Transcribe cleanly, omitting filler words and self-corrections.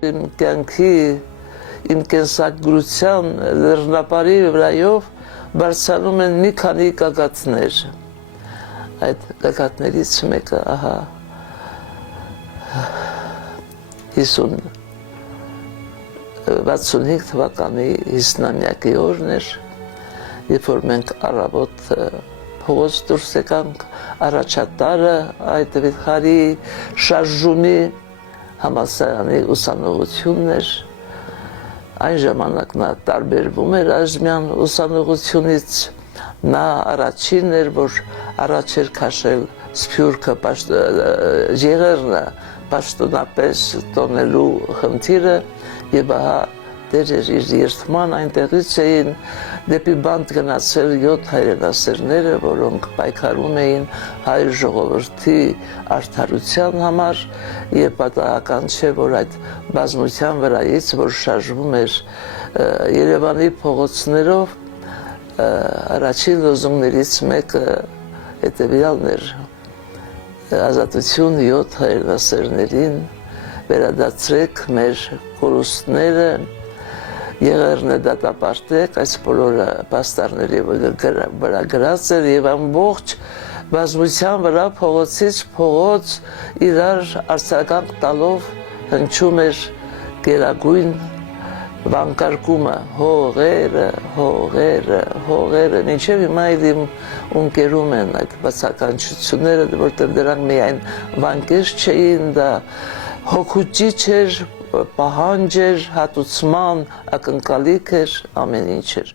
Իմ կյանքի, իմ կենսագրության լեռնապարի վրայով բարձրանում են մի քանի գագաթներ։ Այդ գագաթներից մեկը, ահա, 65 թվականի 50-ամյակի օրն էր, երբ որ մենք առավոտ փողոց դուրս եկանք, առաջատարը այդ վիթխարի շարժումի համալսարանի ուսանողությունն էր, այն ժամանակ նա տարբերվում էր այժմյան ուսանողությունից, նա առաջին էր, որ առաջ էր քաշել սփյուռքը եղերնը պաշտոնապես տոնելու խնդիրը եւ ահա դեր էր իր երթման այնտեղից էին դեպի բանտ գնացել 7 հայրենասերները, որոնք պայքարում էին հայ ժողովրդի արդարության համար եւ պատահական չէ, որ այդ բազմության վրայից, որ շարժվում էր Երևանի փողոցներով, առաջին լոզունգներից մեկը հետևյալն էր. ազատություն 7 հայրենասերներին, վերադարձրեք մեր կորուստները, եղերնը դատապարտեք, այս բոլորը պաստառների վրա գրած էր եւ ամբողջ բազմության վրա փողոցից փողոց իրար արձագանք տալով հնչում էր գերագույն վանկարկումը, հողերը, հողերը, հողերը, մինչև հիմա իմ ունկերում են այդ բացականչությունները, որտեղ դրանք միայն վանկեր չէին, դա հոգուճիչ էր, պահանջ էր, հատուցման ակնկալիք էր, ամեն ինչ էր։